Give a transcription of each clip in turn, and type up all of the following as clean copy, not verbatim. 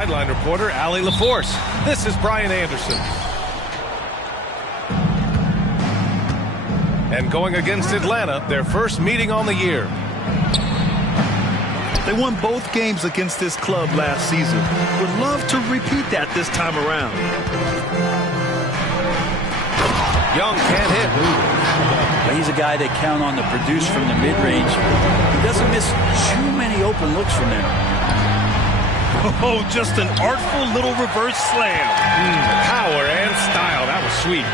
Sideline reporter Allie LaForce. This is Brian Anderson. And going against Atlanta, their first meeting on the year. They won both games against this club last season. Would love to repeat that this time around. Young can't hit. He's a guy they count on to produce from the mid-range. He doesn't miss too many open looks from there. Oh, just an artful little reverse slam. Power and style. That was sweet.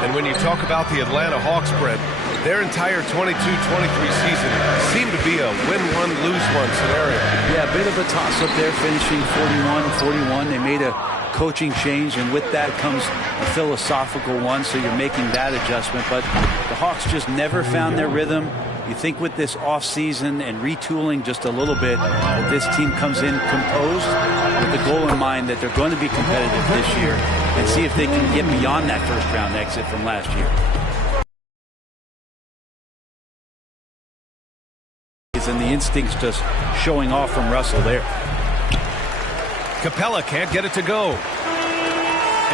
And when you talk about the Atlanta Hawks spread, their entire 22-23 season seemed to be a win-one, lose-one scenario. Yeah, a bit of a toss-up there, finishing 41-41. They made a coaching change, and with that comes a philosophical one, so you're making that adjustment. But the Hawks just never found their rhythm. You think with this offseason and retooling just a little bit that this team comes in composed with the goal in mind that they're going to be competitive this year and see if they can get beyond that first-round exit from last year. And the instincts just showing off from Russell there. Capella can't get it to go.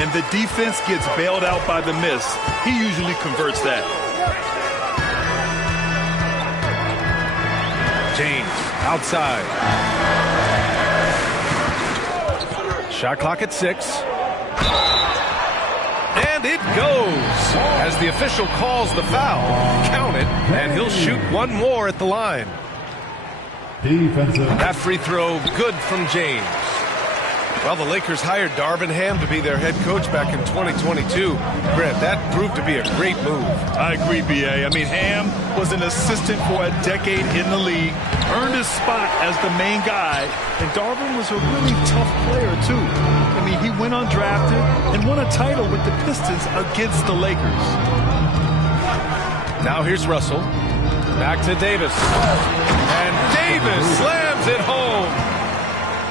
And the defense gets bailed out by the miss. He usually converts that. James outside. Shot clock at 6. And it goes as the official calls the foul. Count it, and he'll shoot one more at the line. Defensive. That free throw good from James. Well, the Lakers hired Darvin Ham to be their head coach back in 2022. Grant, that proved to be a great move. I agree, B.A. I mean, Ham was an assistant for a decade in the league, earned his spot as the main guy, and Darvin was a really tough player, too. I mean, he went undrafted and won a title with the Pistons against the Lakers. Now here's Russell. Back to Davis. And Davis slams it home.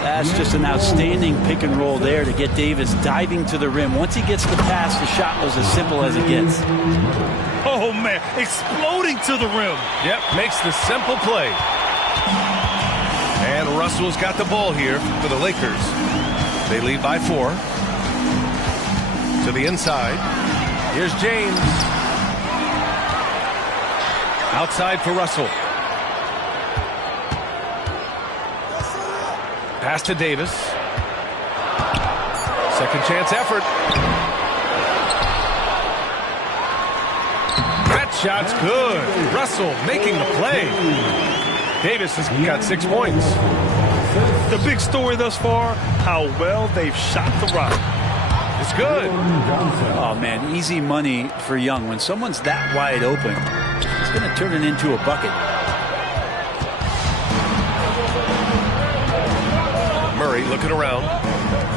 That's just an outstanding pick and roll there to get Davis diving to the rim. Once he gets the pass, the shot was as simple as it gets. Oh, man, exploding to the rim. Yep, makes the simple play. And Russell's got the ball here for the Lakers. They lead by 4. To the inside. Here's James. Outside for Russell. Pass to Davis. Second chance effort. That shot's good. Russell making the play. Davis has got 6 points. The big story thus far, how well they've shot the rock. It's good. Oh, man, easy money for Young. When someone's that wide open, he's going to turn it into a bucket. Murray looking around.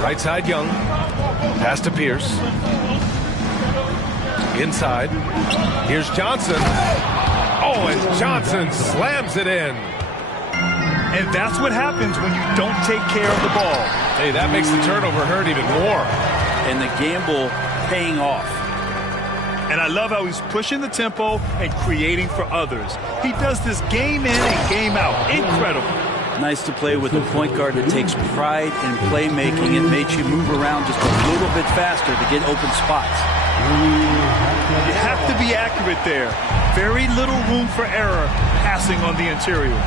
Right side Young. Pass to Pierce. Inside. Here's Johnson. Oh, and Johnson slams it in. And that's what happens when you don't take care of the ball. Hey, that makes the turnover hurt even more. And the gamble paying off. And I love how he's pushing the tempo and creating for others. He does this game in and game out. Incredible. Nice to play with a point guard that takes pride in playmaking and makes you move around just a little bit faster to get open spots. You have to be accurate there. Very little room for error passing on the interior.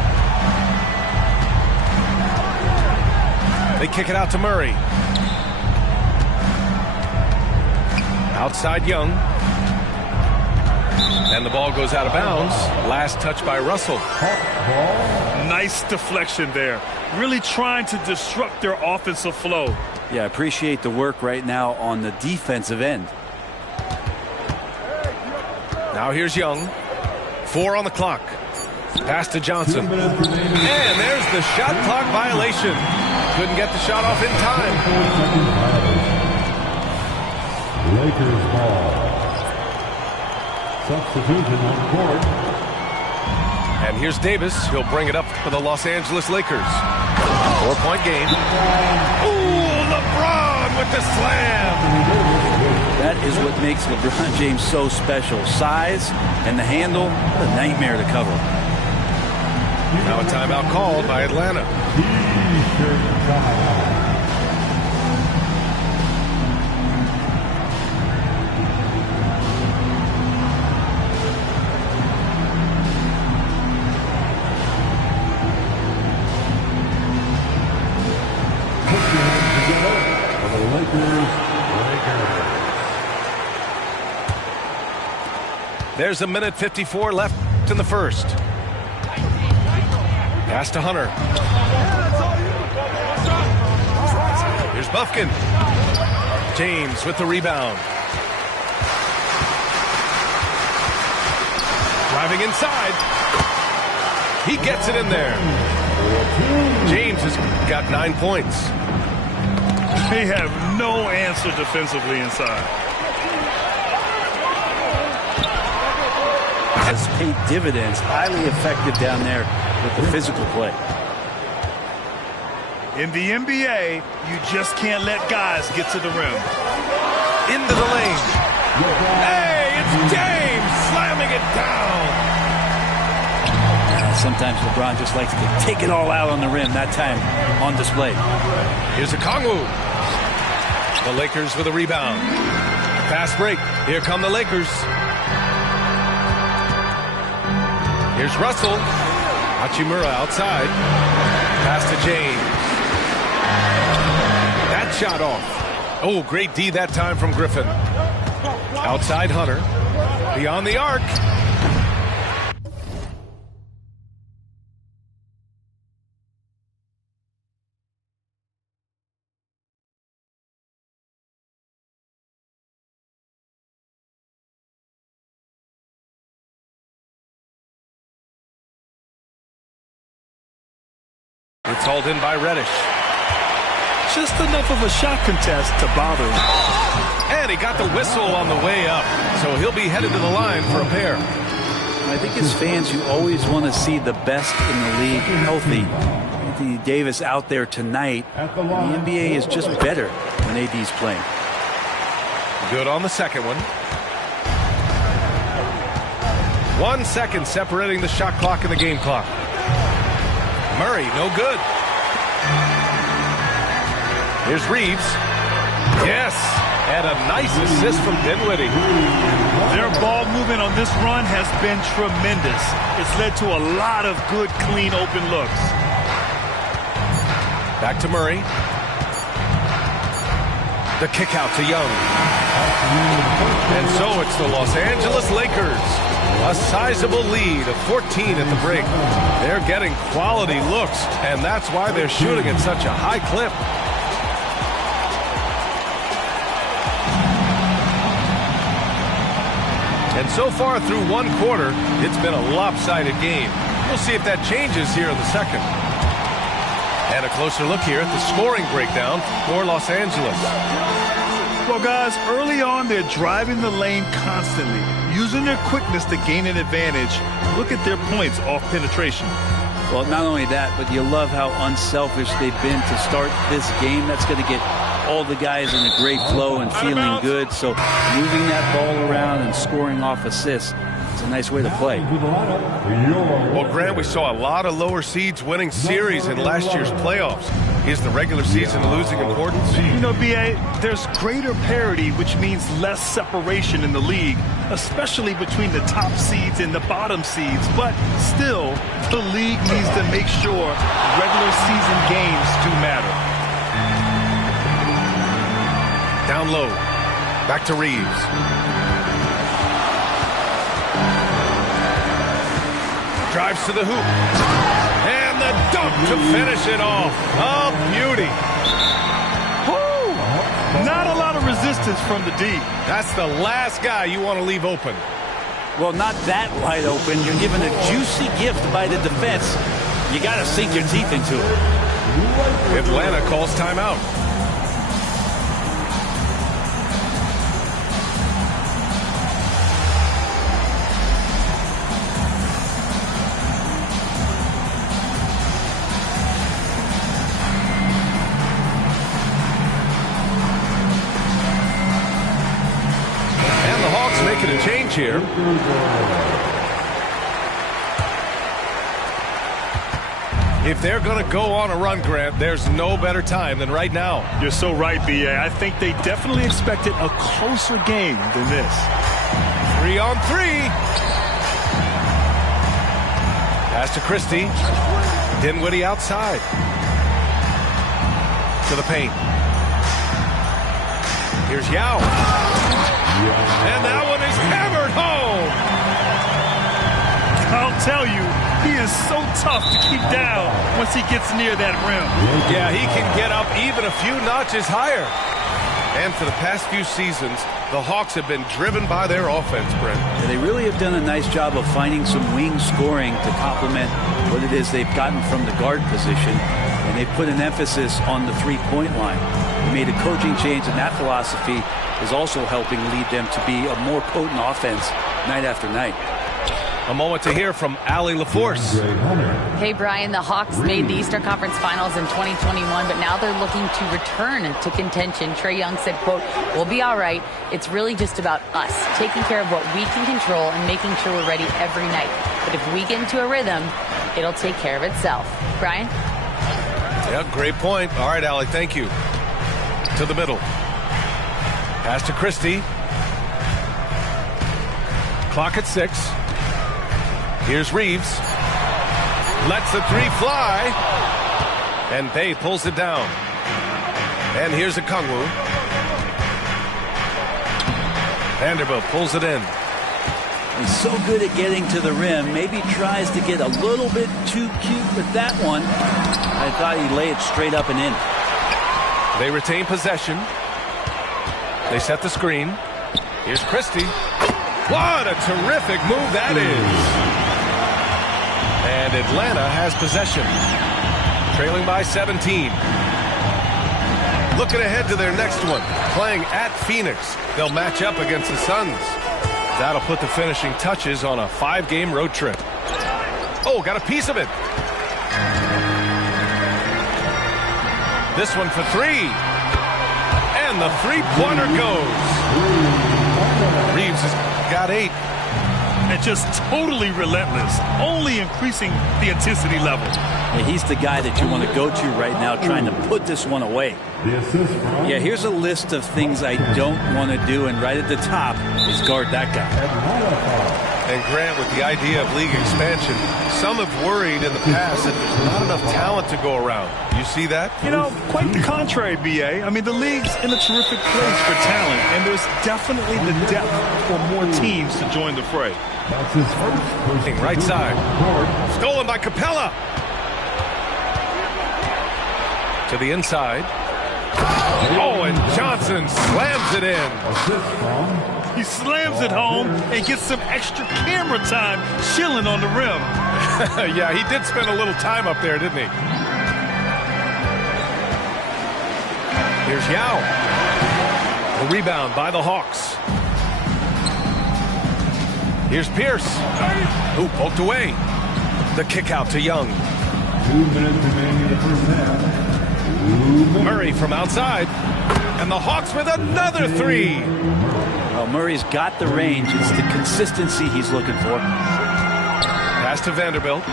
They kick it out to Murray. Outside Young. And the ball goes out of bounds. Last touch by Russell. Nice deflection there. Really trying to disrupt their offensive flow. Yeah, appreciate the work right now on the defensive end. Now here's Young. 4 on the clock. Pass to Johnson. And there's the shot clock violation. Couldn't get the shot off in time. Lakers ball. Substitution on court. And here's Davis. He'll bring it up for the Los Angeles Lakers. 4-point game. Ooh, LeBron with the slam. That is what makes LeBron James so special. Size and the handle, a nightmare to cover. Now a timeout called by Atlanta. Lakers timeout. There's a minute 54 left in the first. Pass to Hunter. Here's Bufkin. James with the rebound. Driving inside. He gets it in there. James has got 9 points. They have no answer defensively inside. Has paid dividends, highly effective down there with the physical play. In the NBA, you just can't let guys get to the rim. Into the lane. Hey, it's James slamming it down. Sometimes LeBron just likes to take it all out on the rim. That time on display. Here's Okongwu. The Lakers with a rebound. Fast break. Here come the Lakers. Here's Russell. Hachimura outside. Pass to James. That shot off. Oh, great D that time from Griffin. Outside Hunter. Beyond the arc. It's hauled in by Reddish. Just enough of a shot contest to bother him. And he got the whistle on the way up, so he'll be headed to the line for a pair. I think as fans, you always want to see the best in the league healthy. Anthony Davis out there tonight. The NBA is just better when AD's playing. Good on the second one. 1 second separating the shot clock and the game clock. Murray, no good. Here's Reeves. Yes, and a nice assist from Dinwiddie. Their ball movement on this run has been tremendous. It's led to a lot of good, clean, open looks. Back to Murray. The kick out to Young. And so it's the Los Angeles Lakers. A sizable lead of 14 at the break. They're getting quality looks, and that's why they're shooting at such a high clip. And so far through one quarter, it's been a lopsided game. We'll see if that changes here in the second. And a closer look here at the scoring breakdown for Los Angeles. Well, guys, early on, they're driving the lane constantly, using their quickness to gain an advantage. Look at their points off penetration. Well, not only that, but you love how unselfish they've been to start this game. That's going to get all the guys in a great flow and feeling good. So moving that ball around and scoring off assists, it's a nice way to play. Well, Grant, we saw a lot of lower seeds winning series in last year's playoffs. Is the regular season losing importance? You know, B.A., there's greater parity, which means less separation in the league, especially between the top seeds and the bottom seeds. But still, the league needs to make sure regular season games do matter. Down low. Back to Reeves. Drives to the hoop. And the dunk to finish it off. Oh, beauty. Woo! Not a lot of resistance from the D. That's the last guy you want to leave open. Well, not that wide open. You're given a juicy gift by the defense. You got to sink your teeth into it. Atlanta calls timeout. Making a change here. If they're going to go on a run, Grant, there's no better time than right now. You're so right, B.A. I think they definitely expected a closer game than this. 3-on-3. Pass to Christie. Dinwiddie outside. To the paint. Here's Yao. And that one is hammered home. I'll tell you, he is so tough to keep down once he gets near that rim. Yeah, he can get up even a few notches higher. And for the past few seasons, the Hawks have been driven by their offense, Brent. Yeah, they really have done a nice job of finding some wing scoring to complement what it is they've gotten from the guard position. And they've put an emphasis on the three-point line. They made a coaching change, and that philosophy is also helping lead them to be a more potent offense night after night. A moment to hear from Allie LaForce. Hey, Brian, the Hawks made the Eastern Conference Finals in 2021, but now they're looking to return to contention. Trae Young said, quote, "We'll be all right. It's really just about us, taking care of what we can control and making sure we're ready every night. But if we get into a rhythm, it'll take care of itself." Brian? Yeah, great point. All right, Allie, thank you. To the middle. Pass to Christie. Clock at 6. Here's Reeves. Lets the three fly. And Bey pulls it down. And here's Okongwu. Vanderbilt pulls it in. He's so good at getting to the rim. Maybe tries to get a little bit too cute with that one. I thought he'd lay it straight up and in. They retain possession. They set the screen. Here's Christie. What a terrific move that is. And Atlanta has possession. Trailing by 17. Looking ahead to their next one. Playing at Phoenix. They'll match up against the Suns. That'll put the finishing touches on a 5-game road trip. Oh, got a piece of it. This one for 3. And the three-pointer goes. Reeves has got 8. And just totally relentless, only increasing the intensity level. Yeah, he's the guy that you want to go to right now, trying to put this one away. Yeah, here's a list of things I don't want to do, and right at the top is guard that guy. And Grant, with the idea of league expansion, some have worried in the past that there's not enough talent to go around. You see that? You know, quite the contrary, B.A. I mean, the league's in a terrific place for talent, and there's definitely the depth for more teams to join the fray. That's his first. Right side. Stolen by Capella. To the inside. Oh, and Johnson slams it in. He slams it home and gets some extra camera time chilling on the rim. Yeah, he did spend a little time up there, didn't he? Here's Yao. A rebound by the Hawks. Here's Pierce. Who poked away. The kick out to Young. 2 minutes remaining in the first half. Murray from outside. And the Hawks with another 3. Well, Murray's got the range. It's the consistency he's looking for. Pass to Vanderbilt.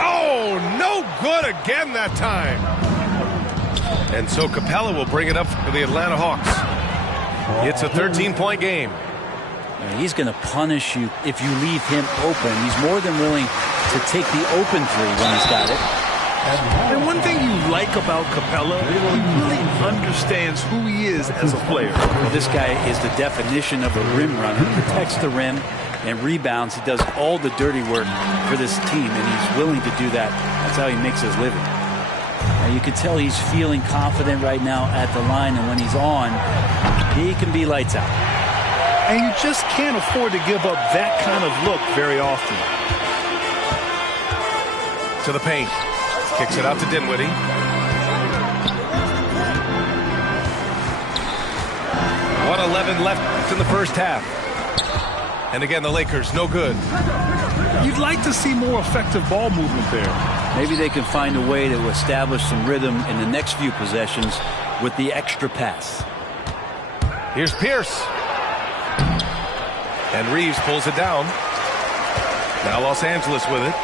Oh, no good again that time. And so Capella will bring it up for the Atlanta Hawks. It's a 13-point game. He's going to punish you if you leave him open. He's more than willing to take the open 3 when he's got it. And one thing you like about Capella, he really understands who he is as a player. Well, this guy is the definition of a rim runner. Protects the rim and rebounds. He does all the dirty work for this team, and he's willing to do that. That's how he makes his living. Now, you can tell he's feeling confident right now at the line, and when he's on, he can be lights out. And you just can't afford to give up that kind of look very often. To the paint. Kicks it out to Dinwiddie. .111 left in the first half. And again, the Lakers, no good. You'd like to see more effective ball movement there. Maybe they can find a way to establish some rhythm in the next few possessions with the extra pass. Here's Pierce. And Reeves pulls it down. Now Los Angeles with it.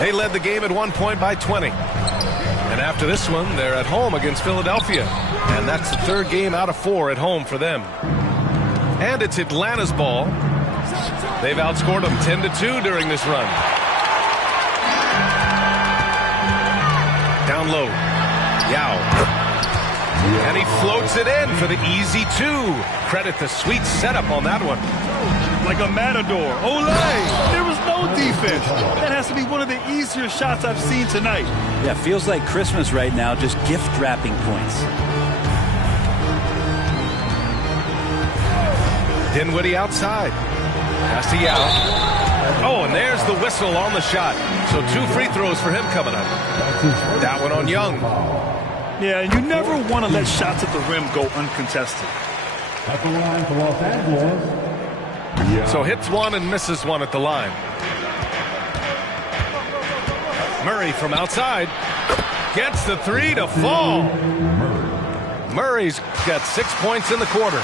They led the game at one point by 20. And after this one, they're at home against Philadelphia. And that's the third game out of 4 at home for them. And it's Atlanta's ball. They've outscored them 10-2 during this run. Down low. Yao. And he floats it in for the easy 2. Credit the sweet setup on that one. Like a matador. Olay! There was no defense. That has to be one of the easier shots I've seen tonight. Yeah, feels like Christmas right now, just gift wrapping points. Dinwiddie outside. Pass to Yao. Oh, and there's the whistle on the shot. So 2 free throws for him coming up. That one on Young. Yeah, you never want to let shots at the rim go uncontested. At the line for Los Angeles. So hits one and misses one at the line. Murray from outside gets the 3 to fall. Murray's got 6 points in the quarter.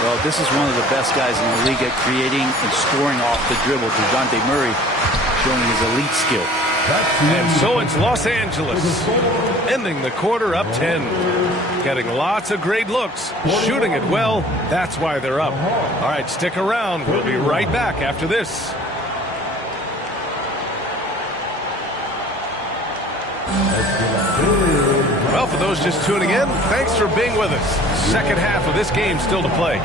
Well, this is one of the best guys in the league at creating and scoring off the dribble. DeJounte Murray showing his elite skill. And so it's Los Angeles ending the quarter up 10. Getting lots of great looks, shooting it well. That's why they're up. All right, stick around. We'll be right back after this. Well, for those just tuning in, thanks for being with us. Second half of this game still to play.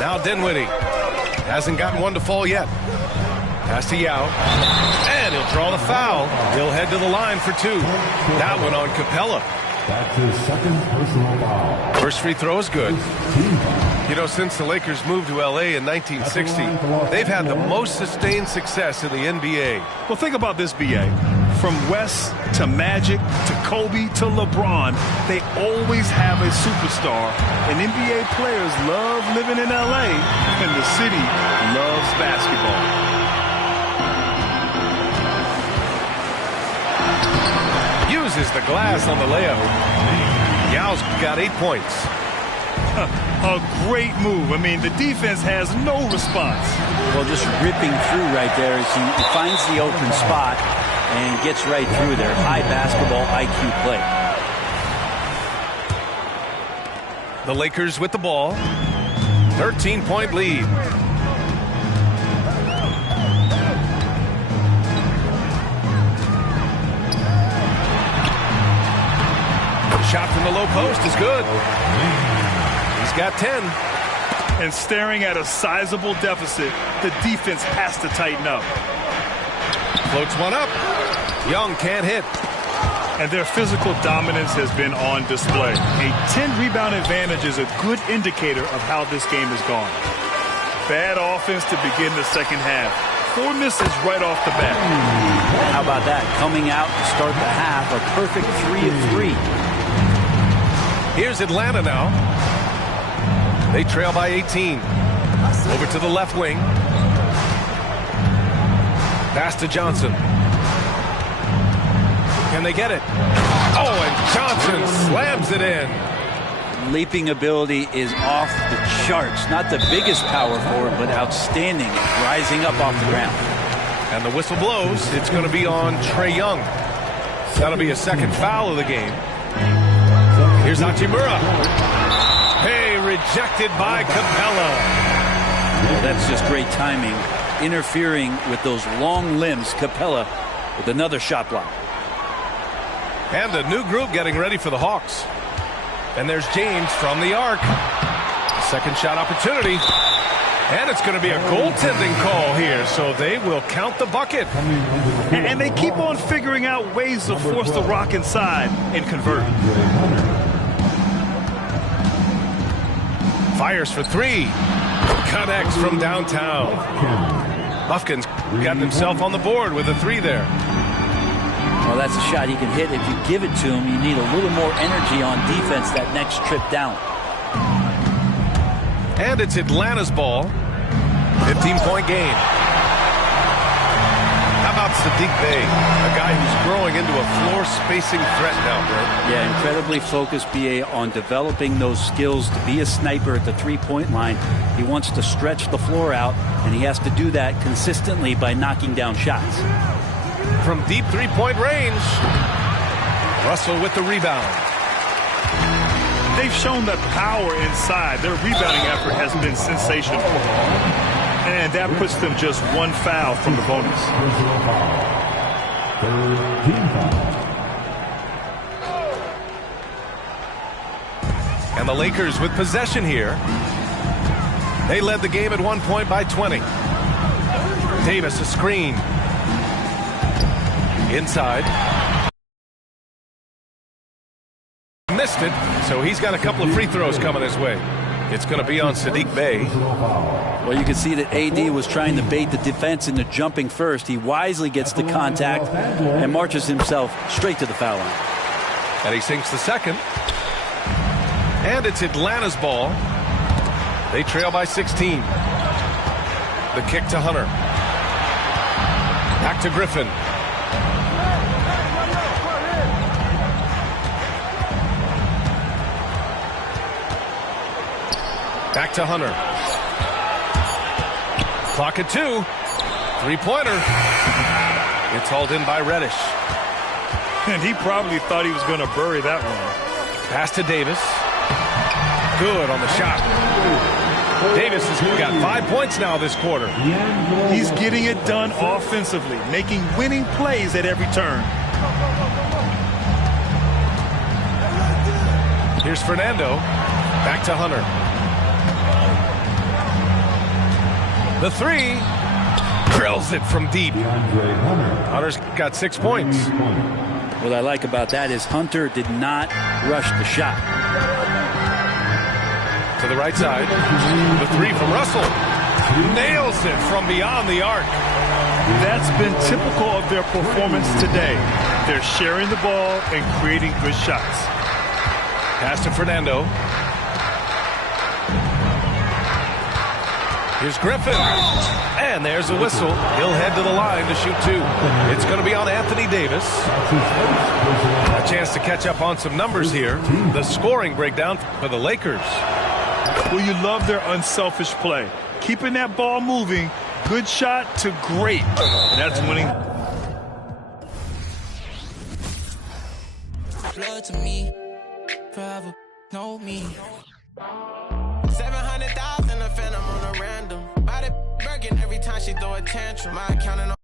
Now Dinwiddie. Hasn't gotten one to fall yet. Pass to Yao. And he'll draw the foul. He'll head to the line for 2. That one on Capella. That's his second personal foul. First free throw is good. You know, since the Lakers moved to L.A. in 1960, they've had the most sustained success in the NBA. Well, think about this, B.A. From West to Magic to Kobe to LeBron, they always have a superstar. And NBA players love living in L.A. and the city loves basketball. Uses the glass on the layup. Yao's got 8 points. A great move. I mean, the defense has no response. Well, just ripping through right there as he finds the open spot and gets right through there. High basketball IQ play. The Lakers with the ball. 13-point lead. Shot from the low post is good. He's got 10. And staring at a sizable deficit, the defense has to tighten up. Floats one up. Young can't hit. And their physical dominance has been on display. A 10-rebound advantage is a good indicator of how this game has gone. Bad offense to begin the second half. 4 misses right off the bat. How about that? Coming out to start the half, a perfect 3 of 3. Here's Atlanta now. They trail by 18. Over to the left wing. Pass to Johnson. Can they get it? Oh, and Johnson slams it in. Leaping ability is off the charts. Not the biggest power forward, but outstanding. Rising up off the ground. And the whistle blows. It's going to be on Trae Young. That'll be a second foul of the game. Here's Hachimura. Hey, rejected by Capella. Well, that's just great timing. Interfering with those long limbs. Capella with another shot block. And a new group getting ready for the Hawks. And there's James from the arc. Second shot opportunity. And it's going to be a goaltending call here, so they will count the bucket. And they keep on figuring out ways to force the Rock inside and convert. Fires for 3. Connects from downtown. Buffkin's gotten himself on the board with a 3 there. Well, that's a shot he can hit. If you give it to him, you need a little more energy on defense that next trip down. And it's Atlanta's ball. 15-point game. How about Saddiq Bey, a guy who's growing into a floor-spacing threat now, Brent. Yeah, incredibly focused, B.A., on developing those skills to be a sniper at the three-point line. He wants to stretch the floor out, and he has to do that consistently by knocking down shots. From deep three-point range, Russell with the rebound. They've shown that power inside. Their rebounding effort has been sensational. And that puts them just one foul from the bonus. And the Lakers with possession here. They led the game at one point by 20. Davis a screen. Inside. Missed it, so he's got a couple of free throws coming his way. It's going to be on Saddiq Bey. Well, you can see that AD was trying to bait the defense into jumping first. He wisely gets the contact and marches himself straight to the foul line. And he sinks the second. And it's Atlanta's ball. They trail by 16. The kick to Hunter. Back to Griffin. Back to Hunter. Clock at 2. Three-pointer. It's hauled in by Reddish. And he probably thought he was going to bury that one. Pass to Davis. Good on the shot. Davis has got 5 points now this quarter. He's getting it done offensively, making winning plays at every turn. Here's Fernando. Back to Hunter. The three. Drills it from deep. Hunter's got 6 points. What I like about that is Hunter did not rush the shot. To the right side. The three from Russell. Nails it from beyond the arc. That's been typical of their performance today. They're sharing the ball and creating good shots. Pass to Fernando. Here's Griffin. And there's a whistle. He'll head to the line to shoot 2. It's going to be on Anthony Davis. A chance to catch up on some numbers here. The scoring breakdown for the Lakers. Well, you love their unselfish play. Keeping that ball moving. Good shot to great. And that's winning. Blood to me. Forever know me. 700,000 a phantom on a random. Body working every time she throw a tantrum. My accountant on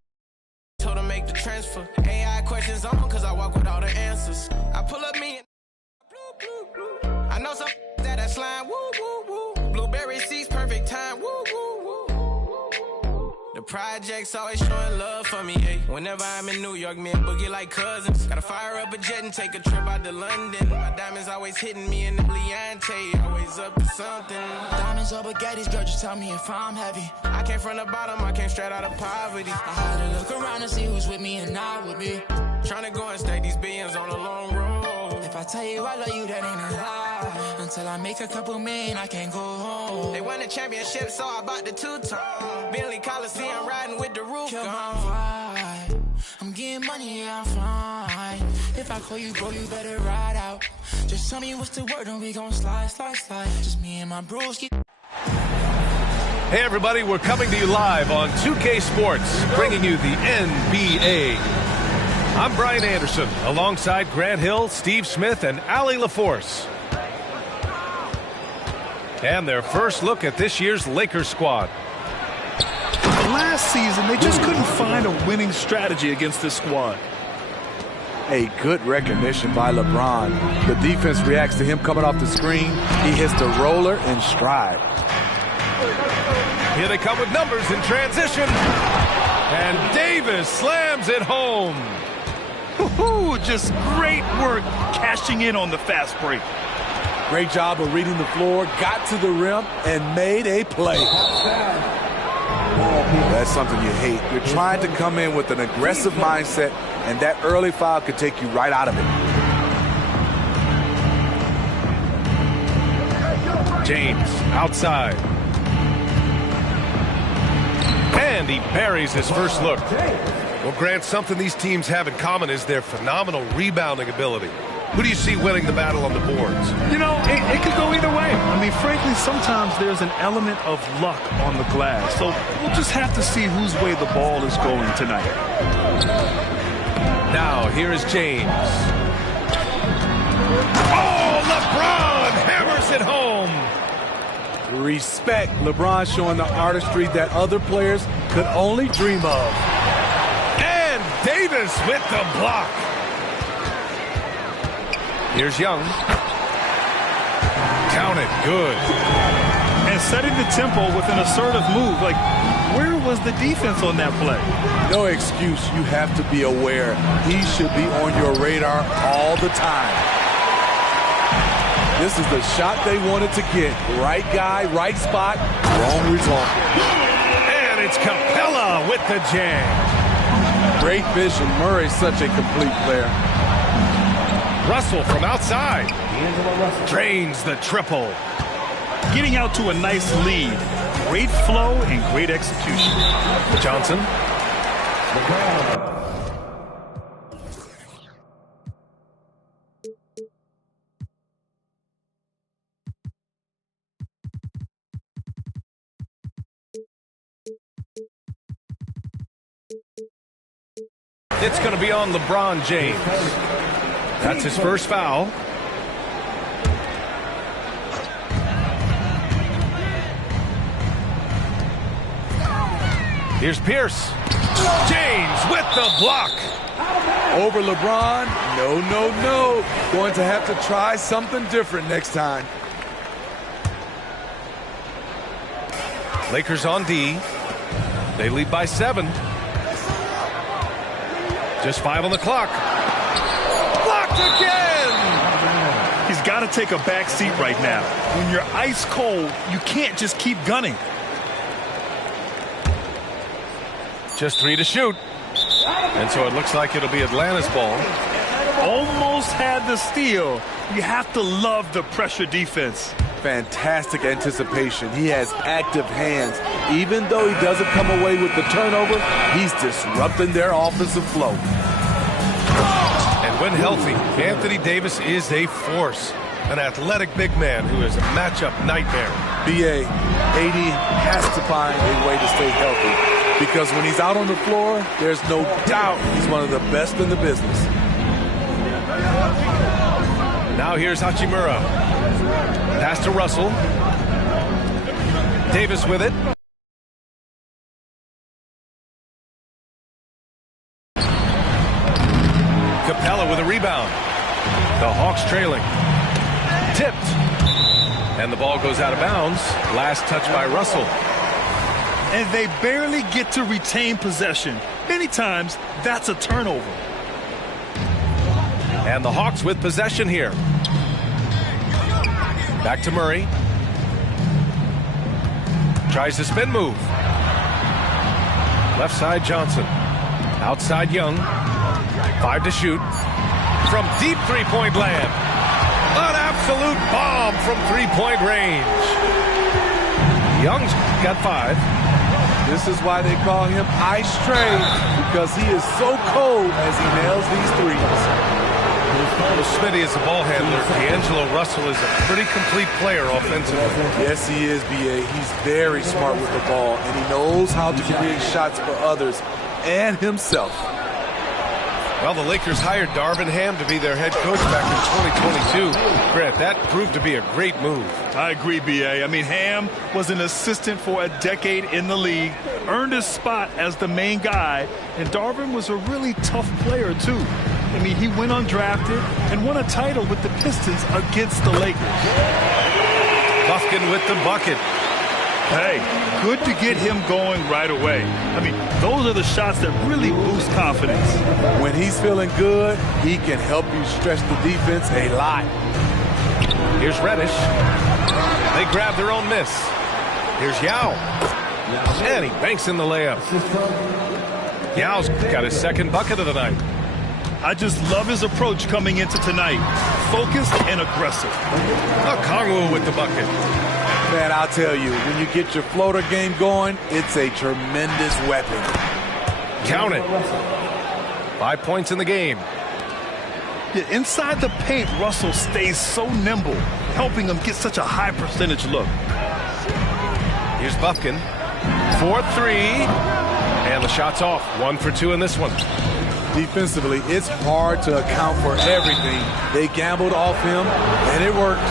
told her make the transfer. AI questions on cause I walk with all the answers. I pull up me and I know some that slime. Woo woo woo. Blueberry seeds perfect time. Woo woo woo. The projects always showing love for me. Ay. Whenever I'm in New York, me and Boogie like cousins. Gotta fire up a jet and take a trip out to London. My diamonds always hitting me in the Leante. Always up to something. Diamonds or baguettes, girl, just tell me if I'm heavy. I came from the bottom, I came straight out of poverty. I had to look around and see who's with me and not with me. Tryna go and stack these billions on a long road. If I tell you I love you, that ain't a lie. Until I make a couple million, I can't go home. They won the championship, so I bought the two-tone. Bentley Coliseum riding with the roof gone. I'm getting money, yeah, I'm fine. If I call you, bro, you better ride out. Just tell me what's the word and we gon' slide, slide, slide. Just me and my broski. Hey everybody, we're coming to you live on 2K Sports, bringing you the NBA. I'm Brian Anderson, alongside Grant Hill, Steve Smith, and Allie LaForce. And their first look at this year's Lakers squad. Last season, they just couldn't find a winning strategy against this squad. A good recognition by LeBron. The defense reacts to him coming off the screen. He hits the roller in stride. Here they come with numbers in transition. And Davis slams it home. Just great work cashing in on the fast break. Great job of reading the floor, got to the rim, and made a play. That's something you hate. You're trying to come in with an aggressive mindset, and that early foul could take you right out of it. James outside. And he buries his first look. Well, Grant, something these teams have in common is their phenomenal rebounding ability. Who do you see winning the battle on the boards? You know, it could go either way. I mean, frankly, sometimes there's an element of luck on the glass. So we'll just have to see whose way the ball is going tonight. Now, here is James. Oh, LeBron hammers it home. Respect. LeBron showing the artistry that other players could only dream of. And Davis with the block. Here's Young. Count it. Good. And setting the tempo with an assertive move. Like, where was the defense on that play? No excuse. You have to be aware. He should be on your radar all the time. This is the shot they wanted to get. Right guy, right spot, wrong result. And it's Capella with the jam. Great vision. Murray's such a complete player. Russell from outside. Drains the triple. Getting out to a nice lead. Great flow and great execution. Johnson. It's going to be on LeBron James. That's his first foul. Here's Pierce. James with the block. Over LeBron? No, no, no. Going to have to try something different next time. Lakers on D. They lead by 7. Just 5 on the clock. Blocked again! He's got to take a back seat right now. When you're ice cold, you can't just keep gunning. Just 3 to shoot. And so it looks like it'll be Atlanta's ball. Almost had the steal. You have to love the pressure defense. Fantastic anticipation. He has active hands. Even though he doesn't come away with the turnover, he's disrupting their offensive flow. And when healthy, Anthony Davis is a force. An athletic big man who is a matchup nightmare. BA, AD has to find a way to stay healthy. Because when he's out on the floor, there's no doubt he's one of the best in the business. Now here's Hachimura. Pass to Russell. Davis with it. Capella with a rebound. The Hawks trailing. Tipped. And the ball goes out of bounds. Last touch by Russell. And they barely get to retain possession. Many times, that's a turnover. And the Hawks with possession here. Back to Murray. Tries the spin move. Left side Johnson. Outside Young. 5 to shoot. From deep three-point land. An absolute bomb from three-point range. Young's got 5. This is why they call him Ice Tray, because he is so cold as he nails these threes. Well, Smitty is a ball handler. D'Angelo Russell is a pretty complete player offensively. Yes, he is, B.A. He's very smart with the ball, and he knows how to create shots for others and himself. Well, the Lakers hired Darvin Ham to be their head coach back in 2022. Grant, that proved to be a great move. I agree, B.A. I mean, Ham was an assistant for a decade in the league, earned his spot as the main guy, and Darvin was a really tough player, too. I mean, he went undrafted and won a title with the Pistons against the Lakers. Buffkin with the bucket. Hey, good to get him going right away. I mean, those are the shots that really boost confidence. When he's feeling good, he can help you stretch the defense a lot. Here's Reddish. They grab their own miss. Here's Yao. And he banks in the layup. Yao's got his second bucket of the night. I just love his approach coming into tonight. Focused and aggressive. Okongwu with the bucket. Man, I'll tell you, when you get your floater game going, it's a tremendous weapon. Count it. 5 points in the game. Yeah, inside the paint, Russell stays so nimble, helping him get such a high percentage look. Here's Bufkin. 4-3. And the shot's off. 1 for 2 in this one. Defensively, it's hard to account for everything. They gambled off him, and it worked.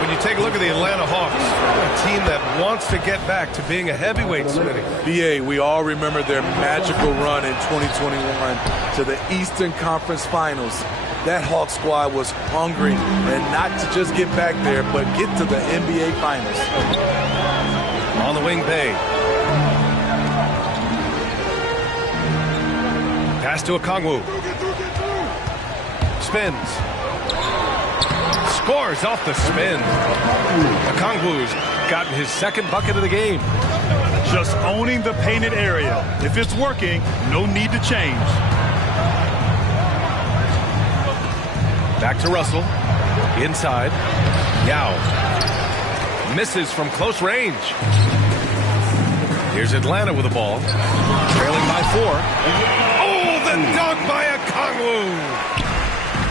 When you take a look at the Atlanta Hawks, a team that wants to get back to being a heavyweight, Smitty. BA, we all remember their magical run in 2021 to the Eastern Conference Finals. That Hawks squad was hungry, and not to just get back there, but get to the NBA Finals. On the wing, Bay. Pass to Okongwu. Spins. Scores off the spin. Okongwu's gotten his second bucket of the game. Just owning the painted area. If it's working, no need to change. Back to Russell. Inside. Yao. Misses from close range. Here's Atlanta with the ball. Trailing by 4. Oh, the dunk by Okongwu.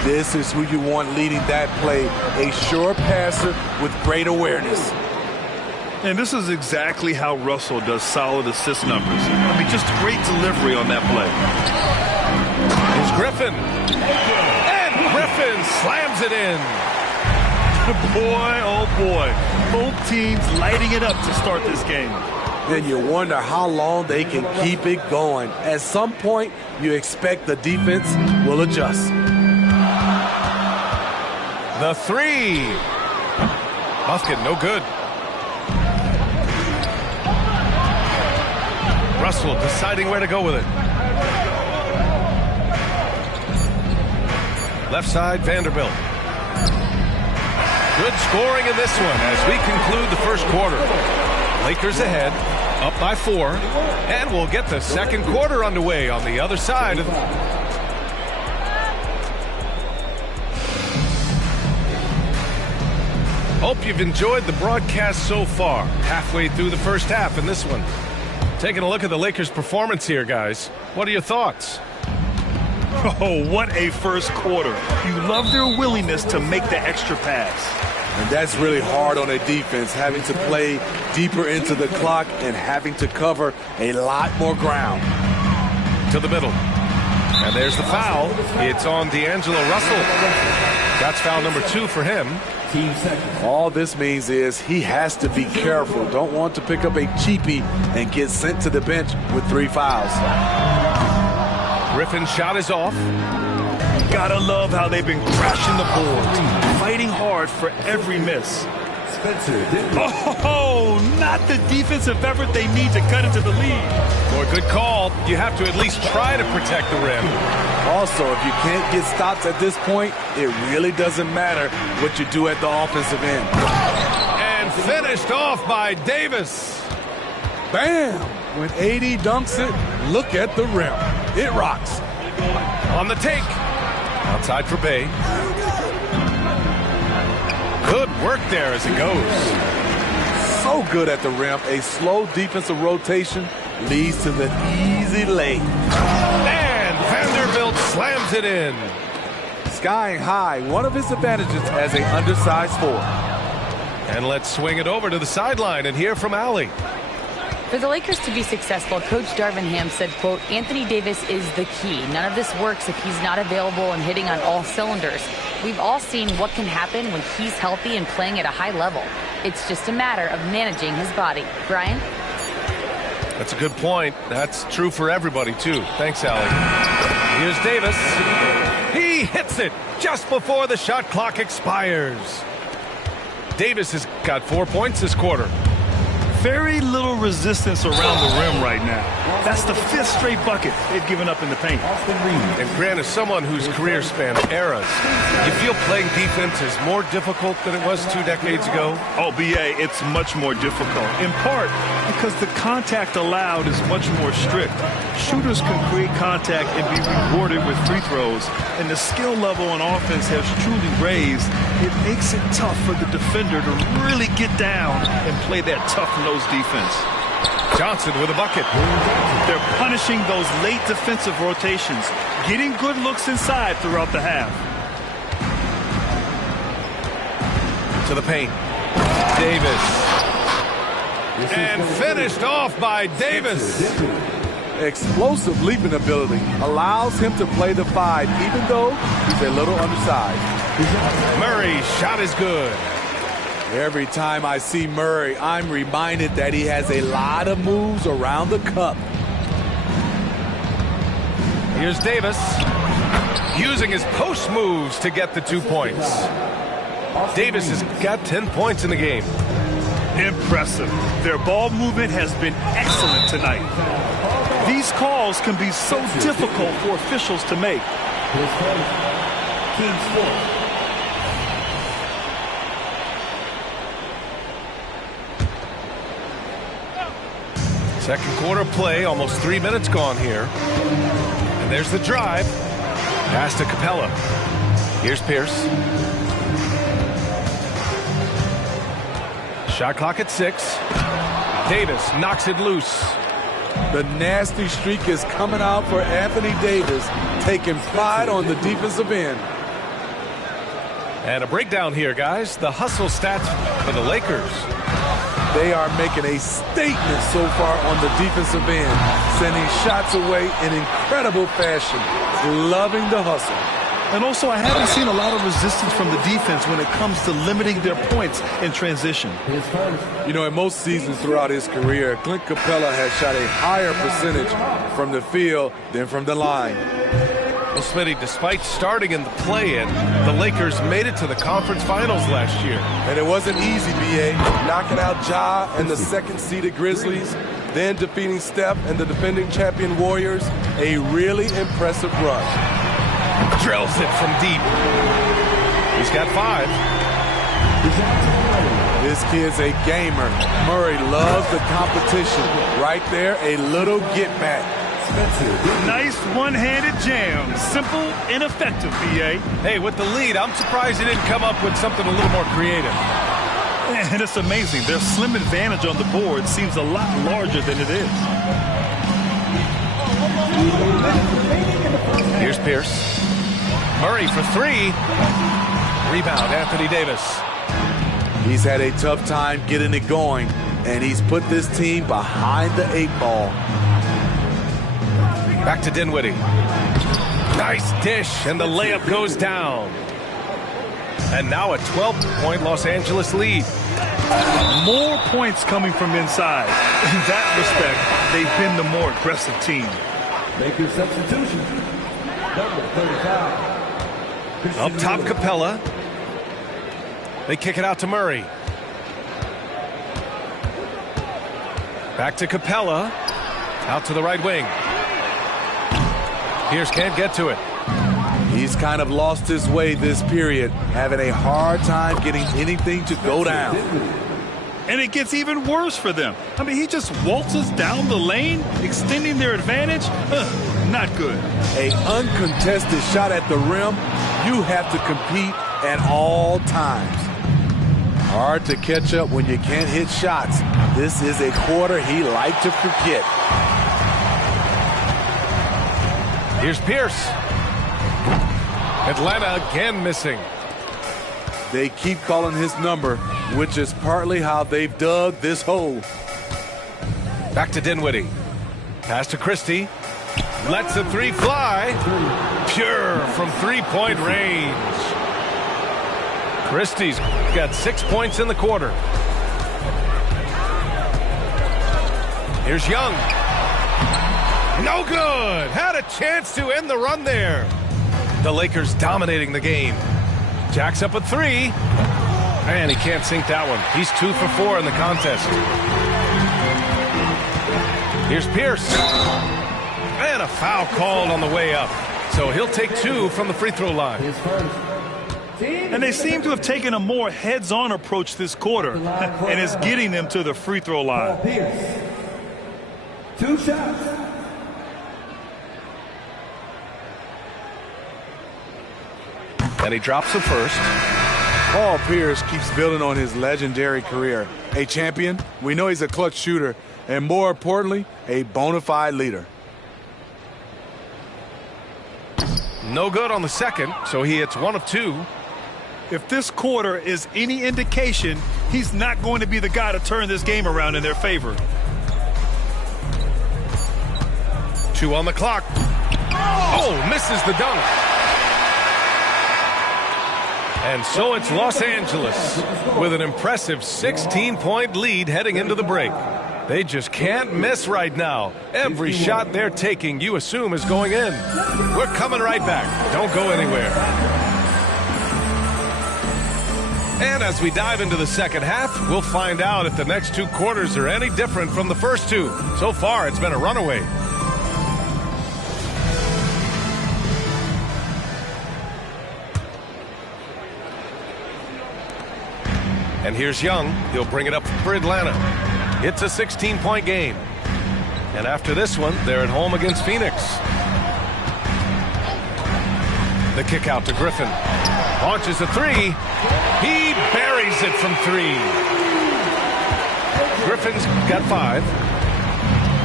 This is who you want leading that play. A sure passer with great awareness. And this is exactly how Russell does solid assist numbers. I mean, just great delivery on that play. Here's Griffin. And Griffin slams it in. Boy, oh boy. Both teams lighting it up to start this game. Then you wonder how long they can keep it going. At some point, you expect the defense will adjust. The 3. Bufkin, no good. Russell deciding where to go with it. Left side, Vanderbilt. Good scoring in this one as we conclude the first quarter. Lakers ahead, up by 4, and we'll get the second quarter underway on the other side of Hope you've enjoyed the broadcast so far. Halfway through the first half in this one. Taking a look at the Lakers' performance here, guys. What are your thoughts? Oh, what a first quarter. You love their willingness to make the extra pass. And that's really hard on a defense, having to play deeper into the clock and having to cover a lot more ground. To the middle. And there's the foul. It's on D'Angelo Russell. That's foul number 2 for him. All this means is he has to be careful. Don't want to pick up a cheapie and get sent to the bench with 3 fouls. Griffin's shot is off. Gotta love how they've been crashing the boards, fighting hard for every miss. Oh, not the defensive effort they need to cut into the lead. For a good call, you have to at least try to protect the rim. Also, if you can't get stops at this point, it really doesn't matter what you do at the offensive end. And finished off by Davis. Bam! When AD dunks it, look at the rim. It rocks. On the take. Outside for Bay. Good work there as it goes. So good at the rim. A slow defensive rotation leads to the easy lay. And Vanderbilt slams it in. Skying high, one of his advantages as an undersized 4. And let's swing it over to the sideline and hear from Allie. For the Lakers to be successful, Coach Darvin Ham said, quote, Anthony Davis is the key. None of this works if he's not available and hitting on all cylinders. We've all seen what can happen when he's healthy and playing at a high level. It's just a matter of managing his body. Brian? That's a good point. That's true for everybody, too. Thanks, Allie. Here's Davis. He hits it just before the shot clock expires. Davis has got 4 points this quarter. Very little resistance around the rim right now. That's the 5th straight bucket they've given up in the paint. And Grant, as someone whose career spanned eras, you feel playing defense is more difficult than it was 2 decades ago? Oh, BA, it's much more difficult. In part because the contact allowed is much more strict. Shooters can create contact and be rewarded with free throws. And the skill level on offense has truly raised. It makes it tough for the defender to really get down and play that tough nose defense. Johnson with a bucket. They're punishing those late defensive rotations, getting good looks inside throughout the half. To the paint. Davis. And finished off by Davis. Explosive leaping ability allows him to play the 5, even though he's a little undersized. Murray's shot is good. Every time I see Murray, I'm reminded that he has a lot of moves around the cup. Here's Davis using his post moves to get the 2 points. Davis has got 10 points in the game. Impressive. Their ball movement has been excellent tonight. These calls can be so difficult for officials to make. Team sport. Second quarter play, almost 3 minutes gone here. And there's the drive. Pass to Capella. Here's Pierce. Shot clock at 6. Davis knocks it loose. The nasty streak is coming out for Anthony Davis, taking pride on the defensive end. And a breakdown here, guys. The hustle stats for the Lakers. They are making a statement so far on the defensive end, sending shots away in incredible fashion. Loving the hustle. And also, I haven't seen a lot of resistance from the defense when it comes to limiting their points in transition. You know, in most seasons throughout his career, Clint Capella has shot a higher percentage from the field than from the line. Well, Smitty, despite starting in the play-in, the Lakers made it to the conference finals last year. And it wasn't easy, B.A. Knocking out Ja and the second-seeded Grizzlies, then defeating Steph and the defending champion Warriors. A really impressive run. Drills it from deep. He's got 5. This kid's a gamer. Murray loves the competition. Right there, a little get-back. Nice one-handed jam. Simple and effective, B.A. Hey, with the lead, I'm surprised he didn't come up with something a little more creative. And it's amazing. Their slim advantage on the board seems a lot larger than it is. Here's Pierce. Murray for 3. Rebound, Anthony Davis. He's had a tough time getting it going, and he's put this team behind the 8 ball. Back to Dinwiddie. Nice dish, and the layup goes down. And now a 12-point Los Angeles lead. More points coming from inside. In that respect, they've been the more aggressive team. Make your substitution. Number 35. Up top, Capella. They kick it out to Murray. Back to Capella. Out to the right wing. Pierce can't get to it. He's kind of lost his way this period, having a hard time getting anything to go down. And it gets even worse for them. I mean, he just waltzes down the lane, extending their advantage. Not good. An uncontested shot at the rim, you have to compete at all times. Hard to catch up when you can't hit shots. This is a quarter he liked to forget. Here's Pierce. Atlanta again missing. They keep calling his number, which is partly how they've dug this hole. Back to Dinwiddie. Pass to Christie. Lets the 3 fly. Pure from 3-point range. Christie's got 6 points in the quarter. Here's Young. No good. Had a chance to end the run there. The Lakers dominating the game. Jack's up a 3. And he can't sink that one. He's 2 for 4 in the contest. Here's Pierce. And a foul called on the way up. So he'll take 2 from the free throw line. And they seem to have taken a more heads-on approach this quarter. And it's getting them to the free throw line. Pierce. 2 shots. And he drops the first. Paul Pierce keeps building on his legendary career. A champion, we know he's a clutch shooter, and more importantly, a bona fide leader. No good on the second, so he hits 1 of 2. If this quarter is any indication, he's not going to be the guy to turn this game around in their favor. 2 on the clock. Oh, misses the dunk. And so it's Los Angeles with an impressive 16-point lead heading into the break. They just can't miss right now. Every shot they're taking, you assume, is going in. We're coming right back. Don't go anywhere. And as we dive into the second half, we'll find out if the next 2 quarters are any different from the first 2. So far, it's been a runaway. And here's Young. He'll bring it up for Atlanta. It's a 16-point game. And after this one, they're at home against Phoenix. The kick out to Griffin. Launches a 3. He buries it from 3. Griffin's got 5.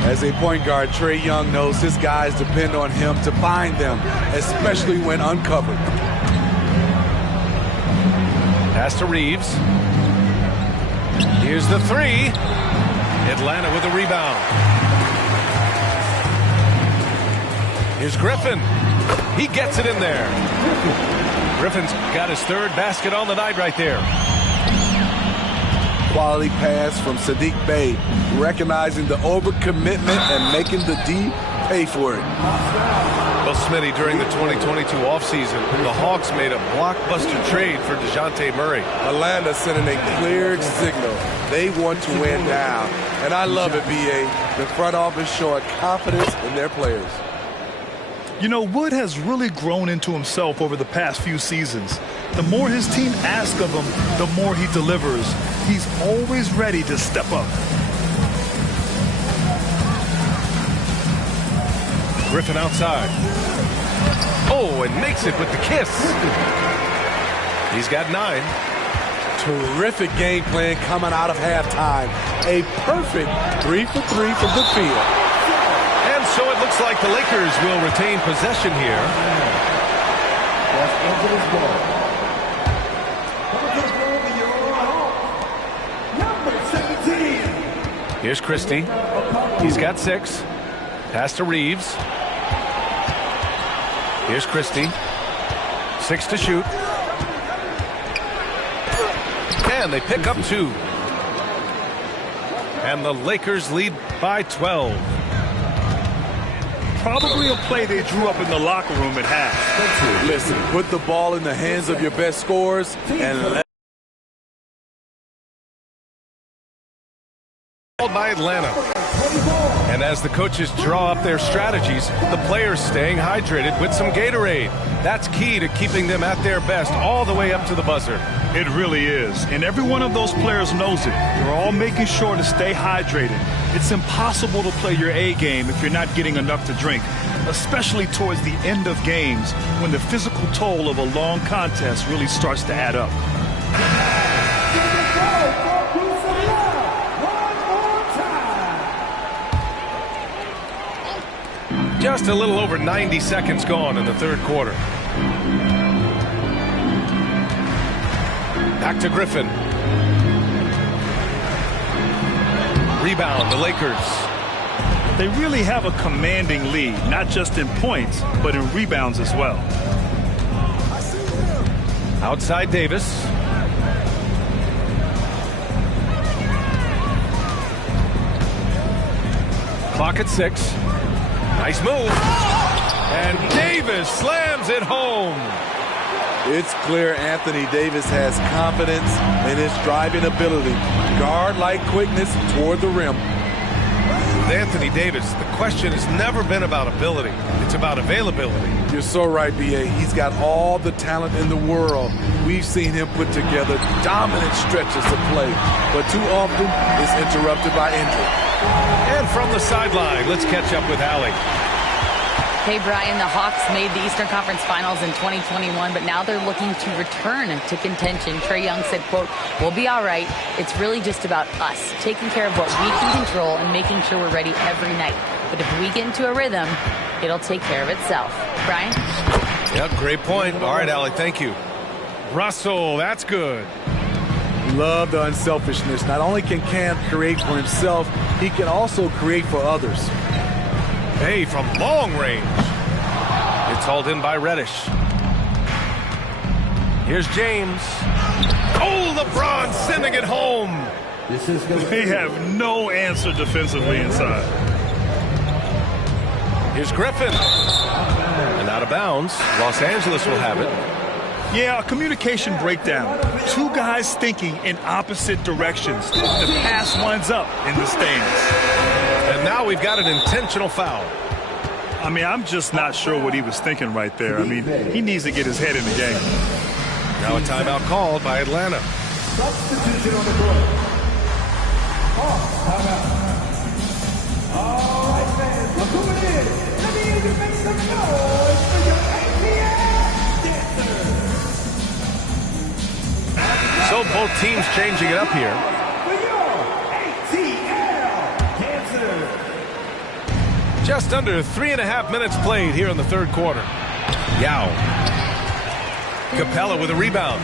As a point guard, Trae Young knows his guys depend on him to find them, especially when uncovered. Pass to Reeves. Here's the 3. Atlanta with a rebound. Here's Griffin. He gets it in there. Griffin's got his 3rd basket on the night right there. Quality pass from Saddiq Bey, recognizing the overcommitment and making the D pay for it. Well, Smitty, during the 2022 offseason, the Hawks made a blockbuster trade for DeJounte Murray. Atlanta sending a clear signal. They want to win now. And I love it, B.A. The front office showing confidence in their players. You know, Wood has really grown into himself over the past few seasons. The more his team asks of him, the more he delivers. He's always ready to step up. Griffin outside. Oh, and makes it with the kiss. He's got 9. Terrific game plan coming out of halftime. A perfect 3 for 3 from the field. And so it looks like the Lakers will retain possession here. Here's Christie. He's got 6. Pass to Reeves. Here's Christie. 6 to shoot. And they pick up 2. And the Lakers lead by 12. Probably a play they drew up in the locker room at half. Listen, put the ball in the hands of your best scorers and let by Atlanta. And as the coaches draw up their strategies, the players staying hydrated with some Gatorade. That's key to keeping them at their best all the way up to the buzzer. It really is. And every one of those players knows it. They're all making sure to stay hydrated. It's impossible to play your A game if you're not getting enough to drink, especially towards the end of games when the physical toll of a long contest really starts to add up. Just a little over 90 seconds gone in the 3rd quarter. Back to Griffin. Rebound, the Lakers. They really have a commanding lead, not just in points, but in rebounds as well. Outside Davis. Clock at 6. Nice move. And Davis slams it home. It's clear Anthony Davis has confidence in his driving ability. Guard-like quickness toward the rim. With Anthony Davis, the question has never been about ability. It's about availability. You're so right, B.A. He's got all the talent in the world. We've seen him put together dominant stretches of play, but too often it's interrupted by injury. And from the sideline, let's catch up with Allie. Hey, Brian, the Hawks made the Eastern Conference Finals in 2021, but now they're looking to return to contention. Trae Young said, quote, "We'll be all right. It's really just about us, taking care of what we can control and making sure we're ready every night. But if we get into a rhythm, it'll take care of itself." Brian? Yep, great point. All right, Allie, thank you. Russell, that's good. Love the unselfishness. Not only can Cam create for himself, he can also create for others. Hey, from long range. It's hauled in by Reddish. Here's James. Oh, LeBron sending it home. They have no answer defensively inside. Here's Griffin. And out of bounds. Los Angeles will have it. Yeah, a communication breakdown. Two guys thinking in opposite directions. The pass winds up in the stands. And now we've got an intentional foul. I mean, I'm just not sure what he was thinking right there. I mean, he needs to get his head in the game. Now a timeout called by Atlanta. Substitution on the court. Timeout. All right, fans, look who it is. Let me hear you make some noise for your ATL dancers. So both teams changing it up here. For your ATL dancers. Just under 3.5 minutes played here in the third quarter. Yao. Capella with a rebound.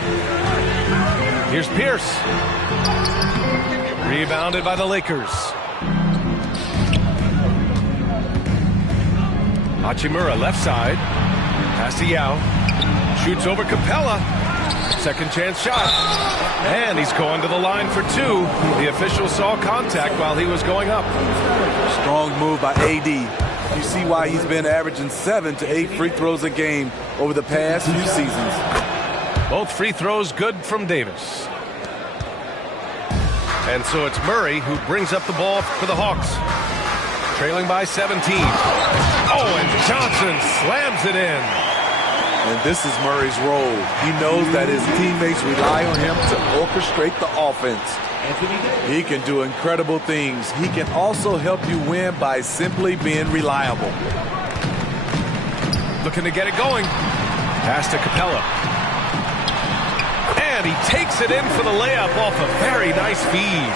Here's Pierce. Rebounded by the Lakers. Hachimura left side. Pass to Yao. Shoots over Capella. Second chance shot. And he's going to the line for two. The official saw contact while he was going up. Strong move by AD. You see why he's been averaging 7 to 8 free throws a game over the past few seasons. Both free throws good from Davis. And so it's Murray who brings up the ball for the Hawks. Trailing by 17. Oh, and Johnson slams it in. And this is Murray's role. He knows that his teammates rely on him to orchestrate the offense. He can do incredible things. He can also help you win by simply being reliable. Looking to get it going. Pass to Capella. And he takes it in for the layup off a very nice feed.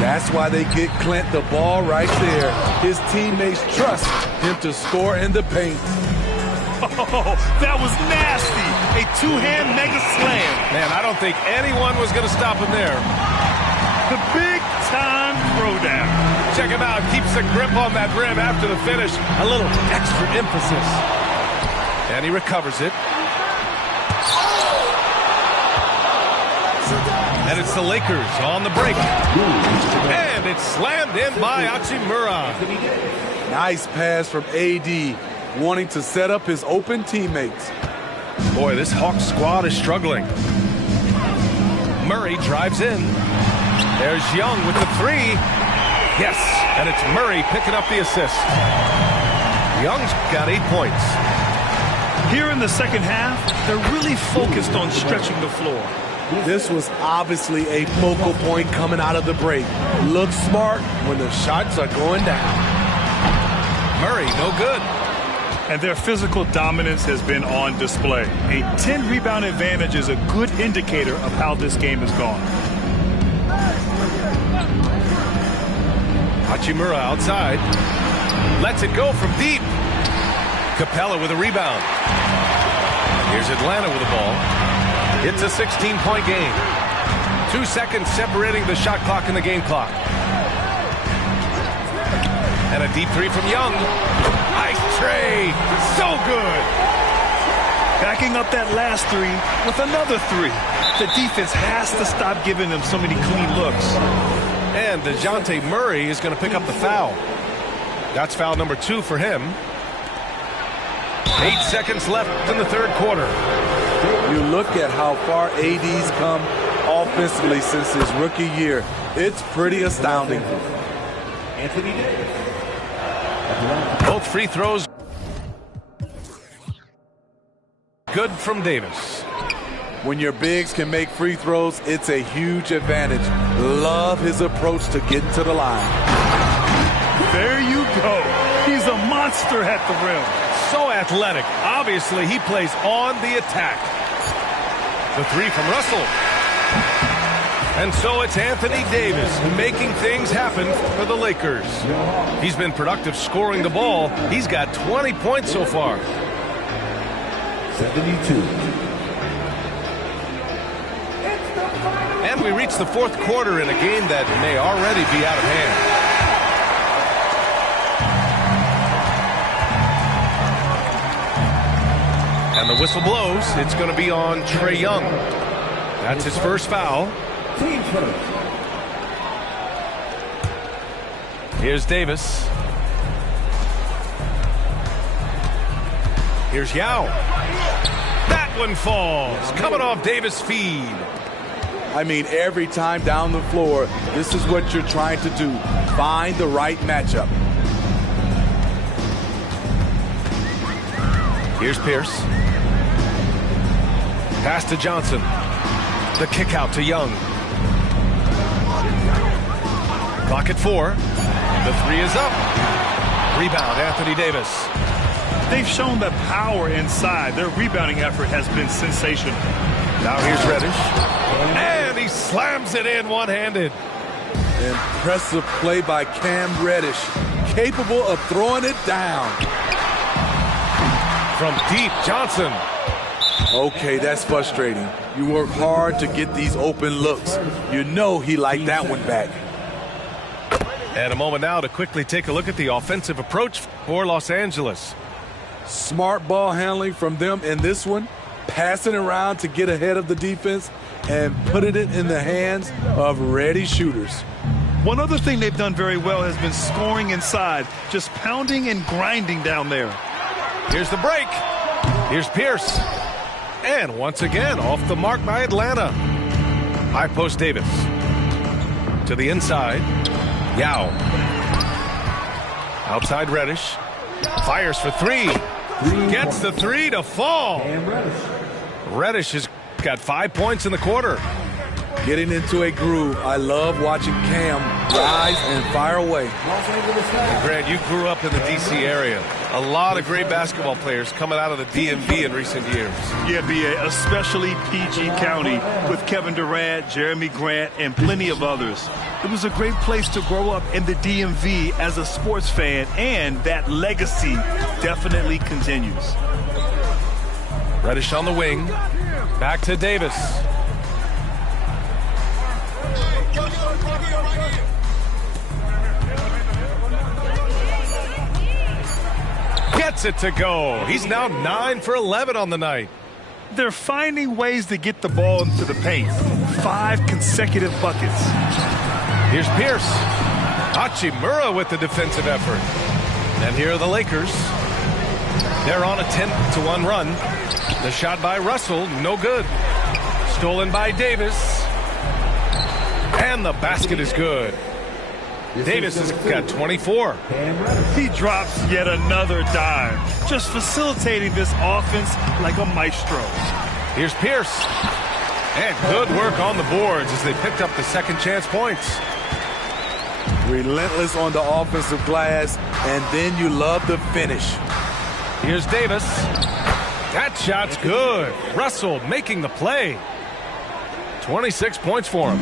That's why they get Clint the ball right there. His teammates trust him to score in the paint. Oh, that was nasty. A two-hand mega slam. Man, I don't think anyone was going to stop him there. The big-time throwdown. Check him out. Keeps the grip on that rim after the finish. A little extra emphasis. And he recovers it. And it's the Lakers on the break. And it's slammed in by Hachimura. Nice pass from AD, wanting to set up his open teammates. Boy, this Hawks squad is struggling. Murray drives in. There's Young with the three. Yes, and it's Murray picking up the assist. Young's got 8 points. Here in the second half, they're really focused on stretching the floor. This was obviously a focal point coming out of the break. Look smart when the shots are going down. Murray, no good. And their physical dominance has been on display. A 10-rebound advantage is a good indicator of how this game has gone. Hachimura outside. Lets it go from deep. Capella with a rebound. Here's Atlanta with the ball. It's a 16-point game. 2 seconds separating the shot clock and the game clock. And a deep three from Young. Nice Trae. So good. Backing up that last three with another three. The defense has to stop giving them so many clean looks. And DeJounte Murray is going to pick up the foul. That's foul number 2 for him. 8 seconds left in the third quarter. You look at how far AD's come offensively since his rookie year. It's pretty astounding. Anthony Davis. Both free throws good from Davis. When your bigs can make free throws, it's a huge advantage. Love his approach to getting to the line. There you go. He's a monster monster at the rim. So athletic. Obviously, he plays on the attack. The three from Russell. And so it's Anthony Davis making things happen for the Lakers. He's been productive scoring the ball. He's got 20 points so far. 72. And we reach the fourth quarter in a game that may already be out of hand. And the whistle blows. It's going to be on Trae Young. That's his first foul. Team first. Here's Davis. Here's Yao. That one falls. Coming off Davis' feed. I mean, every time down the floor, this is what you're trying to do. Find the right matchup. Here's Pierce. Pass to Johnson. The kick out to Young. Clock at 4. The three is up. Rebound, Anthony Davis. They've shown the power inside. Their rebounding effort has been sensational. Now here's Reddish. And he slams it in one-handed. Impressive play by Cam Reddish. Capable of throwing it down. From deep, Johnson. Okay, that's frustrating. You work hard to get these open looks. You know he liked that one back. And a moment now to quickly take a look at the offensive approach for Los Angeles. Smart ball handling from them in this one. Passing around to get ahead of the defense and putting it in the hands of ready shooters. One other thing they've done very well has been scoring inside, just pounding and grinding down there. Here's the break. Here's Pierce. And once again, off the mark by Atlanta. High post Davis. To the inside. Yao. Outside Reddish. Fires for three. Gets the three to fall. Reddish has got 5 points in the quarter. Getting into a groove. I love watching Cam rise and fire away. And Grant, you grew up in the D.C. area. A lot of great basketball players coming out of the DMV in recent years. Yeah, B.A., especially PG County with Kevin Durant, Jeremy Grant, and plenty of others. It was a great place to grow up in the DMV as a sports fan, and that legacy definitely continues. Reddish on the wing. Back to Davis. Gets it to go. He's now 9 for 11 on the night. They're finding ways to get the ball into the paint. 5 consecutive buckets. Here's Pierce. Hachimura with the defensive effort. And here are the Lakers. They're on a 10-1 run. The shot by Russell, no good. Stolen by Davis. And the basket is good. Davis has got 24. He drops yet another dime, just facilitating this offense like a maestro. Here's Pierce. And good work on the boards as they picked up the second chance points. Relentless on the offensive glass, and then you love the finish. Here's Davis. That shot's good. Russell making the play. 26 points for him.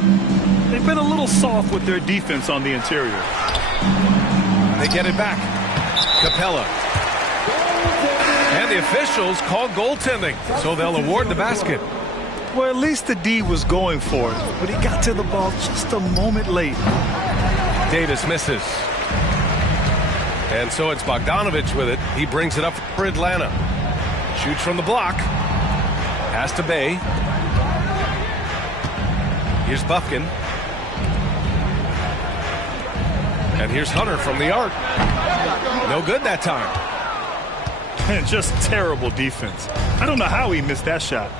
They've been a little soft with their defense on the interior. They get it back. Capella. And the officials call goaltending, so they'll award the basket. Well, at least the D was going for it, but he got to the ball just a moment late. Davis misses. And so it's Bogdanovich with it. He brings it up for Atlanta. Shoots from the block. Pass to Bay. Here's Bufkin. And here's Hunter from the arc. No good that time. And just terrible defense. I don't know how he missed that shot.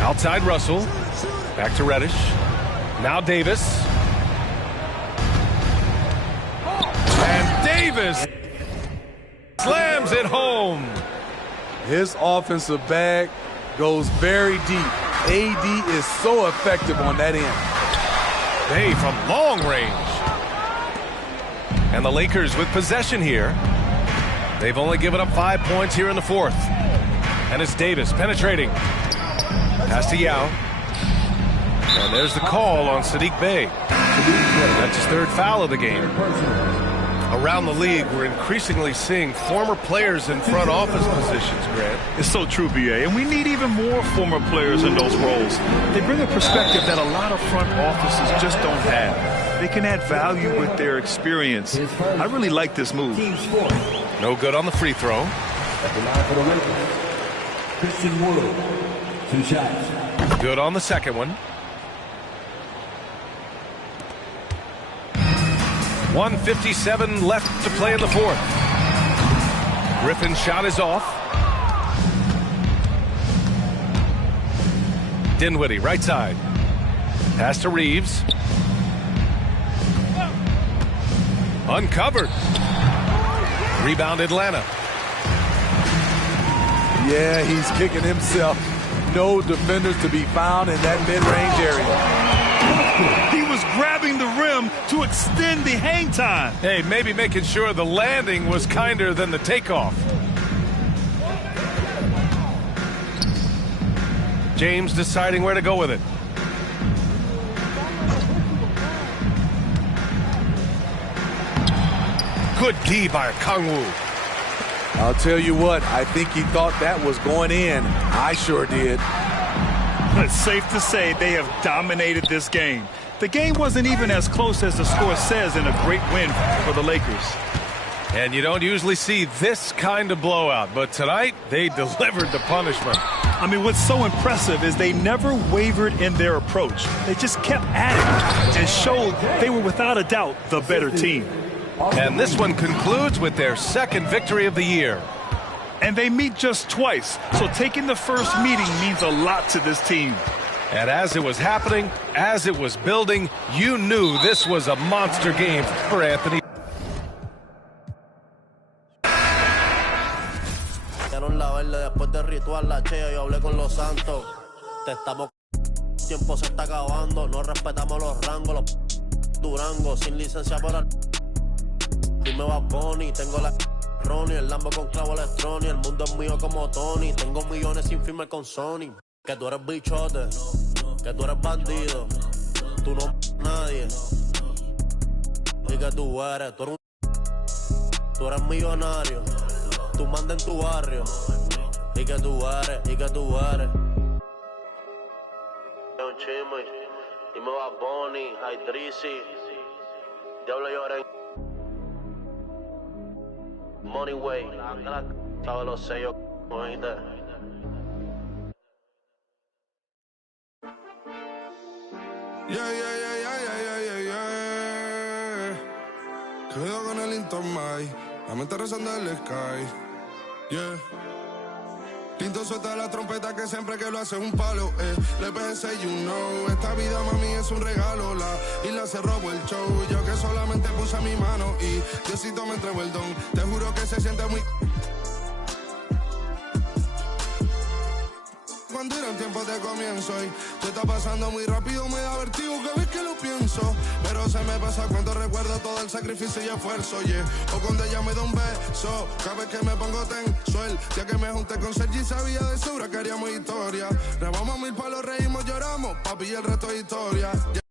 Outside Russell. Back to Reddish. Now Davis. And Davis slams it home. His offensive bag goes very deep. AD is so effective on that end. Bay from long range. And the Lakers with possession here. They've only given up 5 points here in the fourth. And it's Davis penetrating. Pass to Yao. And there's the call on Saddiq Bey. That's his third foul of the game. Around the league, we're increasingly seeing former players in front office positions, Grant. It's so true, B.A., and we need even more former players in those roles. They bring a perspective that a lot of front offices just don't have. They can add value with their experience. I really like this move. No good on the free throw. At the line for the Lakers, Christian Wood, 2 shots. Good on the second one. 1:57 left to play in the fourth. Griffin's shot is off. Dinwiddie, right side. Pass to Reeves. Uncovered. Rebound Atlanta. Yeah, he's kicking himself. No defenders to be found in that mid-range area. He was grabbing the rim to extend the hang time. Hey, maybe making sure the landing was kinder than the takeoff. James deciding where to go with it. Good D by Kangwoo. I'll tell you what, I think he thought that was going in. I sure did. It's safe to say they have dominated this game. The game wasn't even as close as the score says in a great win for the Lakers. And you don't usually see this kind of blowout, but tonight they delivered the punishment. I mean, what's so impressive is they never wavered in their approach. They just kept at it and showed they were without a doubt the better team. And this one concludes with their second victory of the year. And they meet just twice, so taking the first meeting means a lot to this team. And as it was happening, as it was building, you knew this was a monster game for Anthony. Después del ritual, la chea, yo hablé con los santos. Te estamos tiempo se está acabando. No respetamos los rangos, los Durango sin licencia para. Dime va Bonnie, tengo la Ronnie, el Lambo con clavo electrónico. El mundo es mío como Tony. Tengo millones sin firme con Sony. Que tú eres bichote, que tú eres bandido. Tú no nadie. Y que tú eres millonario. Tú mandas en tu barrio. Y que tú eres. Un chisme. Dime va Bonnie, Idrisi. Diablo lloren. Money way. Sabes los sellos, oíste. Cuidado con el Intomai, la mente rezando el sky. Yeah. Tinto suelta la trompeta que siempre que lo hace un palo. Le pensé, you know, esta vida mami es un regalo. La isla se robó el show, yo que solamente puse mi mano y Diosito me entregó el don. Te juro que se siente muy. Cuando eran tiempos de comienzo y se está pasando muy rápido, me da vertigo cada vez que lo pienso. Pero se me pasa cuando recuerdo todo el sacrificio y esfuerzo, yeah. O cuando ella me da un beso, cada vez que me pongo tenso. El día que me junté con Sergi sabía de sobra que haríamos historia. Rebamos 1000 palos, reímos, lloramos, papi, y el resto es historia. Yeah.